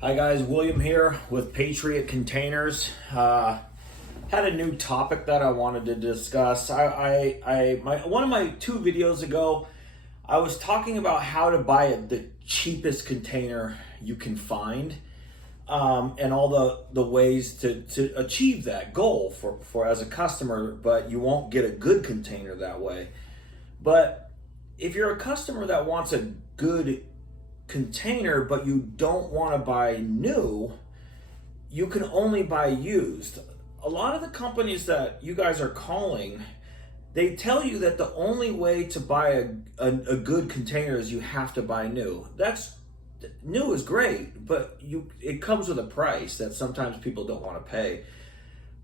Hi guys, William here with Patriot Containers. Had a new topic that I wanted to discuss. One of my two videos ago, I was talking about how to buy the cheapest container you can find, and all the ways to achieve that goal for as a customer. But you won't get a good container that way. But if you're a customer that wants a good container but you don't want to buy new, you can only buy used. A lot of the companies that you guys are calling, they tell you that the only way to buy a good container is you have to buy new. New is great, but it comes with a price that sometimes people don't want to pay.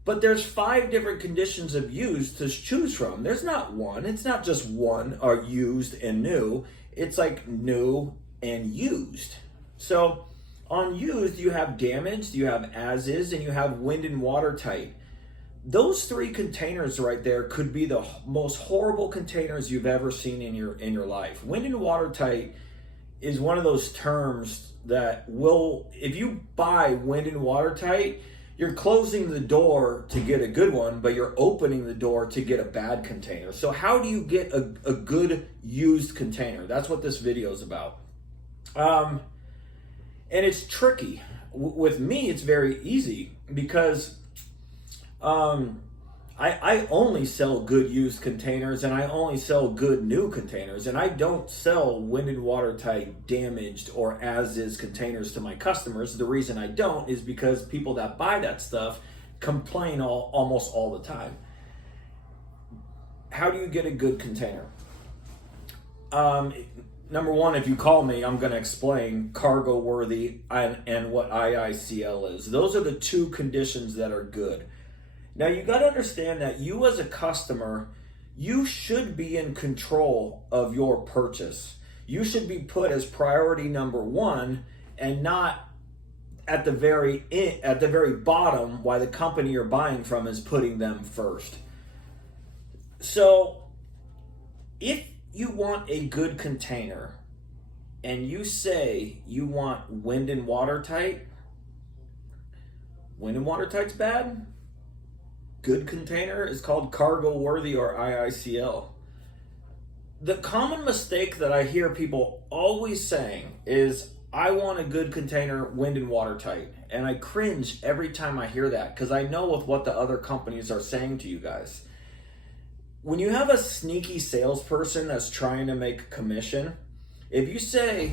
But there's 5 different conditions of used to choose from. There's not one. It's not just one or used and new. It's like new and used. So on used, you have damaged, you have as is, and you have wind and watertight. Those 3 containers right there could be the most horrible containers you've ever seen in your life. Wind and watertight is one of those terms that will, if you buy wind and watertight, you're closing the door to get a good one, but you're opening the door to get a bad container. So how do you get a good used container? That's what this video is about. And it's tricky. With me, it's very easy because I only sell good used containers and I only sell good new containers, and I don't sell wind and watertight, damaged, or as-is containers to my customers. The reason I don't is because people that buy that stuff complain almost all the time. How do you get a good container? Number one, if you call me, I'm going to explain cargo worthy and what IICL is. Those are the 2 conditions that are good. Now you got to understand that you as a customer, you should be in control of your purchase. You should be put as priority number 1 and not at the very bottom, while the company you're buying from is putting them first. So if you want a good container and you say you want wind and watertight, wind and watertight's bad. Good container is called cargo worthy or IICL. The common mistake that I hear people always saying is, I want a good container, wind and watertight. And I cringe every time I hear that because I know with what the other companies are saying to you guys. When you have a sneaky salesperson that's trying to make commission, if you say,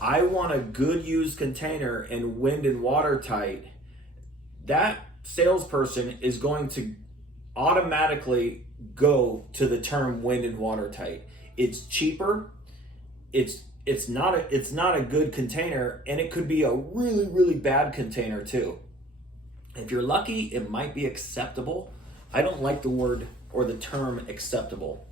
I want a good used container and wind and watertight, that salesperson is going to automatically go to the term wind and watertight. It's cheaper, it's not a good container, and it could be a really, really bad container too. If you're lucky, it might be acceptable. I don't like the word or the term acceptable.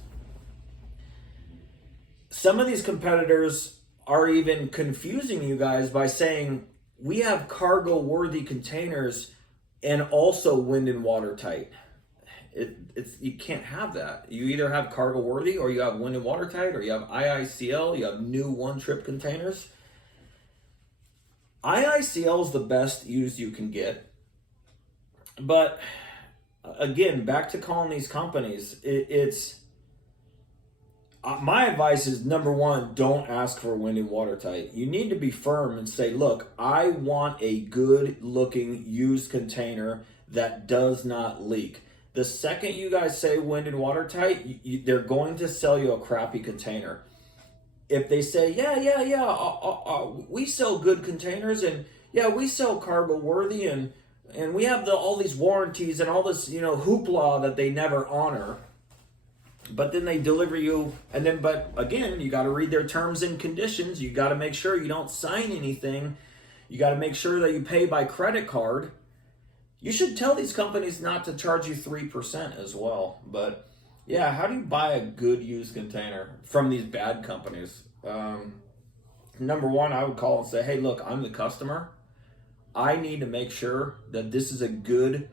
Some of these competitors are even confusing you guys by saying we have cargo worthy containers and also wind and watertight. You can't have that. You either have cargo worthy or you have wind and watertight, or you have IICL, you have new 1-trip containers. IICL is the best used you can get. But again, back to calling these companies, my advice is, number 1, don't ask for wind and watertight. You need to be firm and say, look, I want a good looking used container that does not leak. The second you guys say wind and watertight, they're going to sell you a crappy container. If they say, we sell good containers, and yeah, we sell cargo worthy, and we have all these warranties and all this, hoopla that they never honor. But then they deliver you, but again, you got to read their terms and conditions. You got to make sure you don't sign anything. You got to make sure that you pay by credit card. You should tell these companies not to charge you 3% as well. But yeah, how do you buy a good used container from these bad companies? Number 1, I would call and say, hey, look, I'm the customer. I need to make sure that this is a good,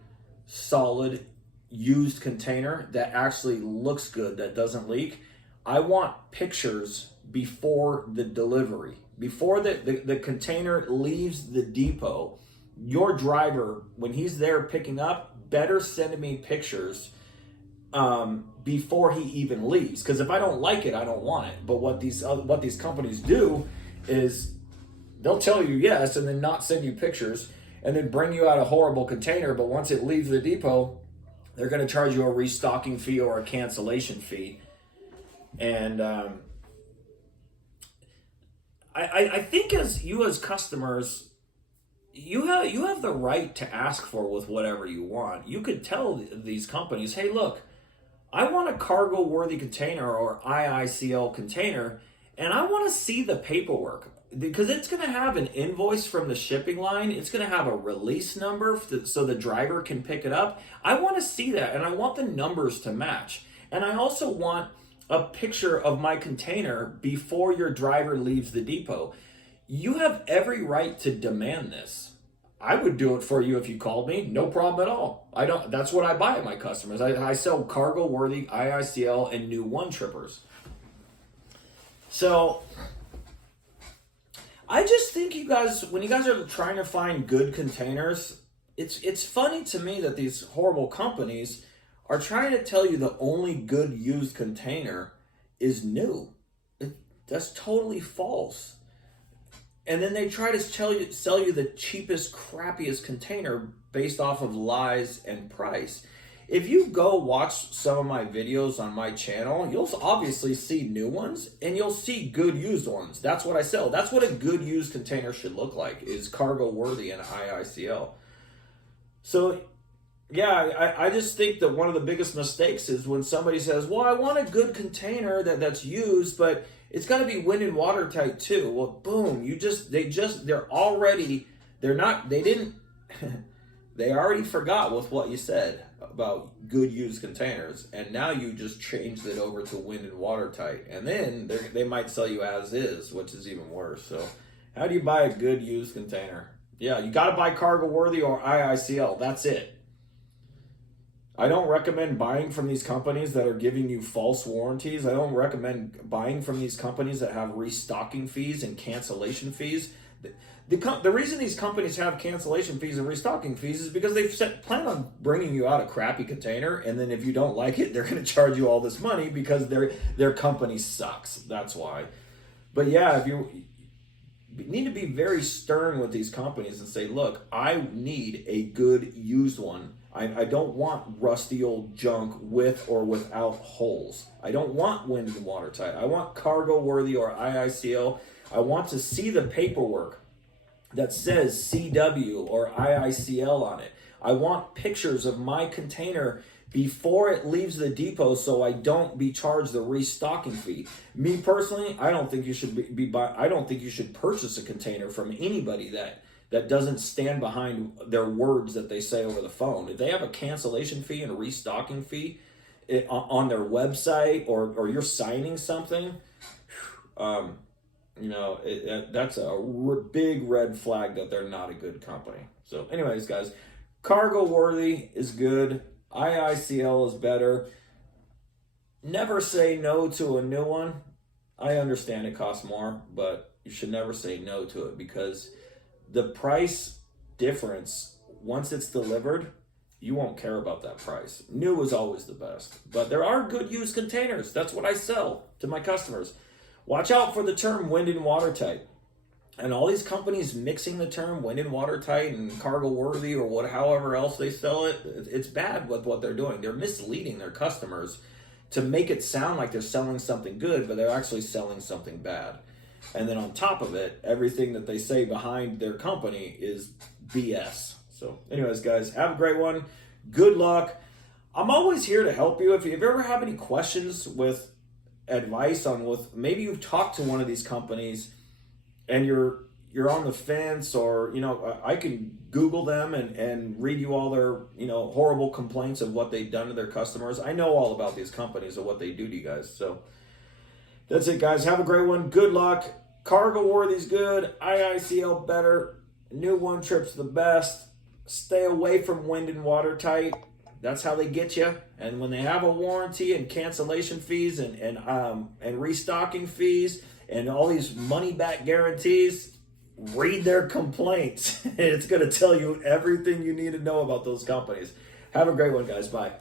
solid, used container that actually looks good, that doesn't leak. I want pictures before the delivery. before the container leaves the depot, your driver, when he's there picking up, better send me pictures before he even leaves. Because if I don't like it, I don't want it. But what these companies do is they'll tell you yes and then not send you pictures and then bring you out a horrible container. But once it leaves the depot, they're going to charge you a restocking fee or a cancellation fee. And I think as customers, you have the right to ask for with whatever you want. You could tell these companies, hey, look, I want a cargo worthy container or IICL container, and I want to see the paperwork, because it's going to have an invoice from the shipping line. It's going to have a release number so the driver can pick it up. I want to see that, and I want the numbers to match. And I also want a picture of my container before your driver leaves the depot. You have every right to demand this. I would do it for you if you called me, no problem at all. That's what I buy at my customers. I sell cargo worthy IICL and new one trippers. So I just think you guys, when you guys are trying to find good containers, it's funny to me that these horrible companies are trying to tell you the only good used container is new. That's totally false. And then they try to sell you the cheapest, crappiest container based off of lies and price. If you go watch some of my videos on my channel, you'll obviously see new ones and you'll see good used ones. That's what I sell. That's what a good used container should look like, is cargo worthy and IICL. So yeah, I just think that one of the biggest mistakes is when somebody says, well, I want a good container that's used, but it's got to be wind and watertight too. Well, boom, they already forgot with what you said about good used containers, and now you just changed it over to wind and watertight, and then they might sell you as is, which is even worse. So how do you buy a good used container? Yeah, you got to buy cargo worthy or IICL. That's it. I don't recommend buying from these companies that are giving you false warranties. I don't recommend buying from these companies that have restocking fees and cancellation fees. The reason these companies have cancellation fees and restocking fees is because they plan on bringing you out a crappy container, and then if you don't like it, they're going to charge you all this money because their company sucks. That's why. But yeah, if you need to be very stern with these companies and say, look, I need a good used one. I don't want rusty old junk with or without holes. I don't want wind and watertight. I want cargo worthy or IICL. I want to see the paperwork that says CW or IICL on it. I want pictures of my container before it leaves the depot so I don't be charged the restocking fee. Me personally, I don't think you should I don't think you should purchase a container from anybody that doesn't stand behind their words that they say over the phone. If they have a cancellation fee and a restocking fee on their website, or you're signing something, that's a big red flag that they're not a good company. So anyways, guys, cargo worthy is good. IICL is better. Never say no to a new one. I understand it costs more, but you should never say no to it, because the price difference, once it's delivered, you won't care about that price. New is always the best. But there are good used containers. That's what I sell to my customers. Watch out for the term wind and watertight. And all these companies mixing the term wind and watertight and cargo worthy or however else they sell it, it's bad with what they're doing. They're misleading their customers to make it sound like they're selling something good, but they're actually selling something bad. And then on top of it, everything that they say behind their company is BS. So anyways, guys, have a great one. Good luck. I'm always here to help you. If you ever have any questions with advice maybe you've talked to one of these companies and you're on the fence, or, I can Google them and read you all their, horrible complaints of what they've done to their customers. I know all about these companies and what they do to you guys. So that's it, guys. Have a great one. Good luck. Cargo worthy's good. IICL better. New one trip's the best. Stay away from wind and watertight. That's how they get you. And when they have a warranty and cancellation fees and restocking fees, and all these money back guarantees, read their complaints. It's going to tell you everything you need to know about those companies. Have a great one, guys. Bye.